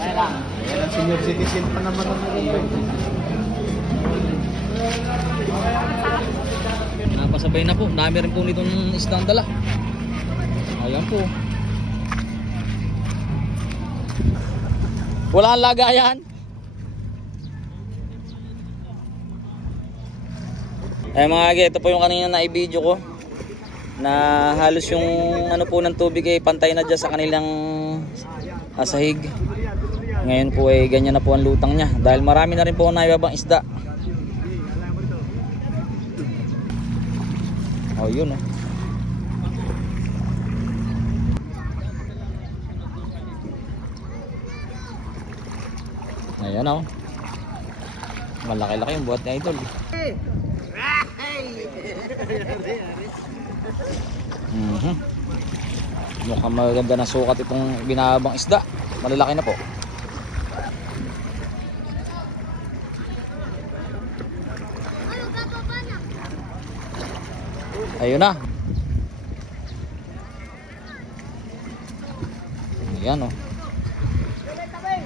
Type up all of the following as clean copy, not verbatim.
Ayan, senior citizen pa naman ang Napasabay na po. Dami rin po nitong isdang dala. Ayan po. Wala ang lagayan. Ay mga agi, ito po yung kanina na i-video ko na halos yung ano po ng tubig ay pantay na dyan sa kanilang sahig. Ngayon po ay ganyan na po ang lutang niya dahil marami na rin po naibabang isda. Oh, yun oh. Ayan oh. Malaki-laki yung buhat ni Idol. Mukhang maganda na sukat itong binabang isda. Malalaki na po. Ayun na. Ayan oh.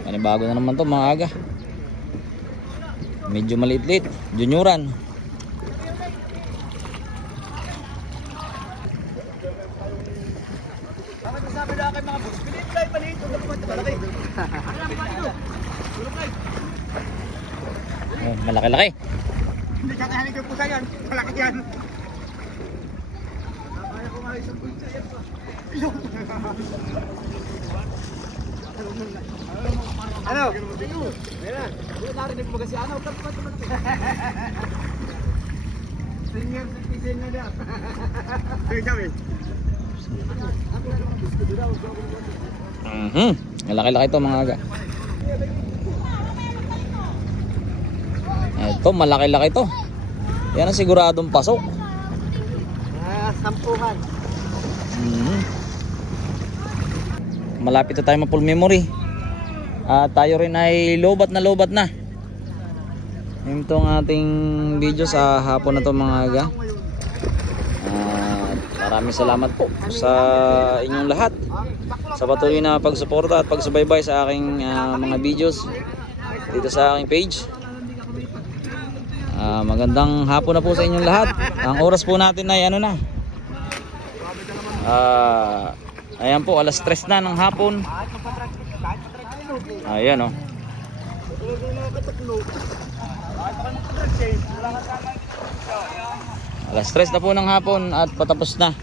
Manibago na naman to mga aga. Medyo maliit-liit, junioran. Oh, malaki-laki. Hindi kakahanin ko pusa yan. Malaki yan. Kaya ko nga isang pusa yan pa. Ano? Meron. Hindi narinig mo kasi ano. Senior citizen na niya. Ay kami. Malaki-laki ito mga aga. Ito malaki-laki ito. Yan ang siguradong pasok. Sampuhan. Malapit na tayo ma-full memory. Tayo rin ay lobat na. Itong ating video sa hapon na to mga aga. Maraming salamat po sa inyong lahat sa patuloy na pagsuporta at pagsubaybay sa aking mga videos dito sa aking page. Magandang hapon na po sa inyong lahat. Ang oras po natin ay ano na, ayan po, alas 3 na ng hapon. Ayan o. Alas 3 na po ng hapon at patapos na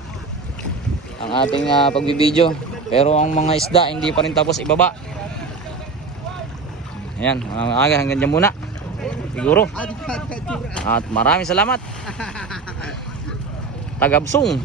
ang ating pagbibideo. Pero ang mga isda hindi pa rin tapos ibaba. Ayan, mga aga, hanggang dyan muna siguro. At maraming salamat. Tagabsong.